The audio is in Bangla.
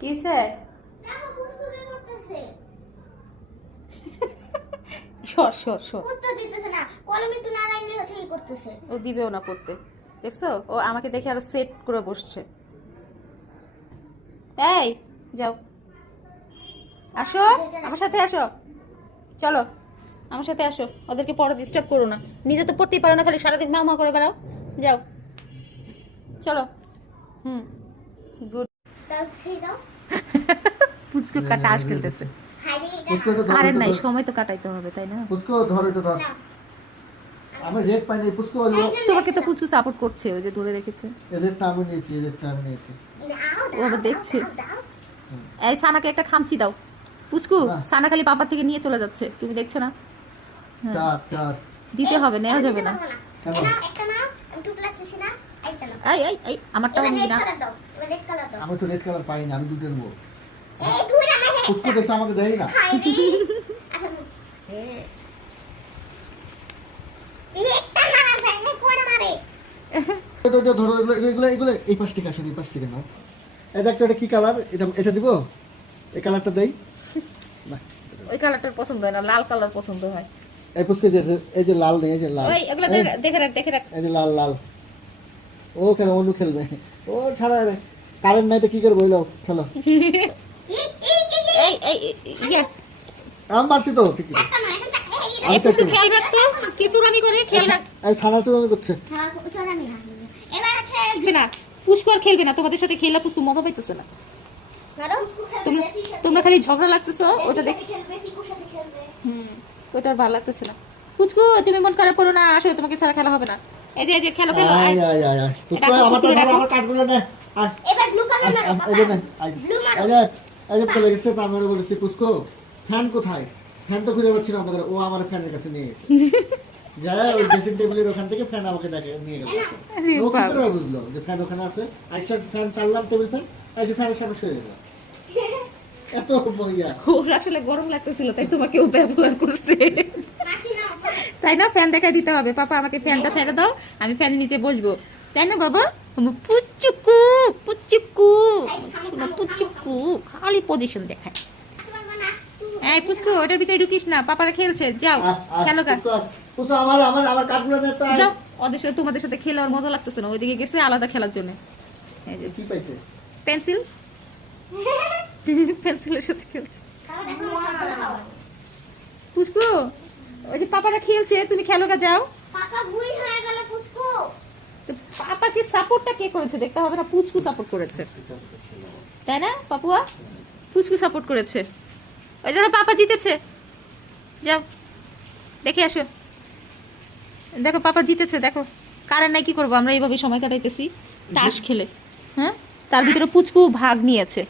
কিসে সর সর সর ও দিবেও না পড়তে, দেখছো ও আমাকে দেখে আরো সেট করে বসছে। এই যাও, আসো আমার সাথে আসো, চলো আমার সাথে আসো, ওদেরকে পড়া ডিস্টার্ব করো না, নিজে তো পড়তেই পারো না, খালি সারাদিন মা মা করে বেড়াও। যাও চলো। গুড। পুচকু তাস খেলতেছে, কারেন্ট নাই, সময় তো কাটাইতে হবে তাই না? পুচকু ধরে তো ধর, আমি রেড পাই নাই। পুচকু তোমাকে তো পুচকু সাপোর্ট করছে, ওই যে ধরে রেখেছে। এদেরটা আমি নিয়েছি, এদেরটা আমি নিয়েছি। ও আবার দেখছে। এই সানাকে একটা খামচি দাও। পুচকু সানা খালি পাপা থেকে নিয়ে চলে যাচ্ছে, তুমি দেখছো না? চার চার দিতে হবে, নেওয়া যাবে না। কেন? এই এই এই আমারটাও নিবি না। আমি তো রেড কালার পাই না, আমি দুটো নেবো। পুচকু দেখছে আমাকে দেয় না। ধরো এগুলো এগুলো এই পাশ থেকে আসেন, এই পাশ থেকে নাও। এই দেখতো এটা কি কালার, এটা এটা দিব, এই কালারটা দেই না। ওই কালারটার পছন্দ হয় না, লাল কালার পছন্দ হয়। এই পুচকু এই যে লাল নেই, এই যে লাল, ওই এগুলো দেখে রাখ দেখে রাখ। এই যে লাল লাল। ও খেলো, অনু খেলবে। ও ছাড়া রে, কারেন্ট নাই তো কি করবো, এলো খেলো। এই এই ইয়া আমি পারছি তো ঠিক আছে। এই পুচকু খেয়াল রাখ তো, কি চুরানি করে খেয়াল রাখ। এই ছানা চুরানি করছে। খেলবে না পুচকু, আর খেলবে না তোমাদের সাথে, খেলা পুচকু মজা পাইতেছে না। তোমরা খালি ঝগড়া লাগতেছো, ওটা দেখ। ওটা আর ভালো লাগতেছে না। পুচকু তুমি মন খারাপ করো না, আসলে তোমাকে ছাড়া খেলা হবে না। এই যে এই যে খেলো খেলো। আয় আয় আয় আয়, পুচকু আমারটা ধরো, আমার কাটগুলো নে। আর এবার ব্লু কালার মারো এই যে নে, পাপা। এই ব্লু মারো। এই যে চলে গেছে। তো আমরা বলেছি পুচকু ফ্যান কোথায়, ফ্যান তো খুঁজে পাচ্ছি না আমাদের। ও আমার ফ্যানের কাছে নিয়ে গেছে, যায় ওই ড্রেসিং টেবিলের ওখান থেকে ফ্যান আমাকে দেখে নিয়ে গেল। ও কি করে বুঝলো যে ফ্যান ওখানে আছে? আইসা ফ্যান চাললাম, টেবিল ফ্যান, আইসা ফ্যানের সামনে শুয়ে গেল। এত বইয়া ওর আসলে গরম লাগতেছিল, তাই তোমাকে ও ব্যবহার করছে, মাসি নাও। তাই না? ফ্যান দেখাই দিতে হবে, পাপা আমাকে ফ্যানটা ছেড়ে দাও, আমি ফ্যানের নিচে বসবো, তাই না বাবা? আমার পুচকু পুচকু পুচকু খালি পজিশন দেখায়। এই পুচকু ওটার ভিতরে ঢুকিস না, পাপারা খেলছে, যাও খেলো গা। পুচকু আমার আমার আমার কাঠগুলো নে তো। যাও, ওদের সাথে তোমাদের সাথে খেলে আর মজা লাগতেছে না, ওইদিকে গেছে আলাদা খেলার জন্য। এই যে কি পাইছে? পেন্সিল, পেন্সিলের সাথে খেলছে পুচকু। ওই যে পাপারা খেলছে, তুমি খেলো গা, যাও। পাপা ভুই হয়ে গেল পুচকু। তো পাপাকে সাপোর্টটা কে করেছে দেখতে হবে না, পুচকু সাপোর্ট করেছে, তাই না পাপুয়া? পুচকু সাপোর্ট করেছে। ওই দেখো পাপা জিতেছে, যাও দেখে আসো। দেখো পাপা জিতেছে, দেখো। কারেন্ট নাই, কি করবো আমরা এইভাবে সময় কাটাইতেছি তাস খেলে। হ্যাঁ, তার ভিতরে পুচকু ভাগ নিয়েছে।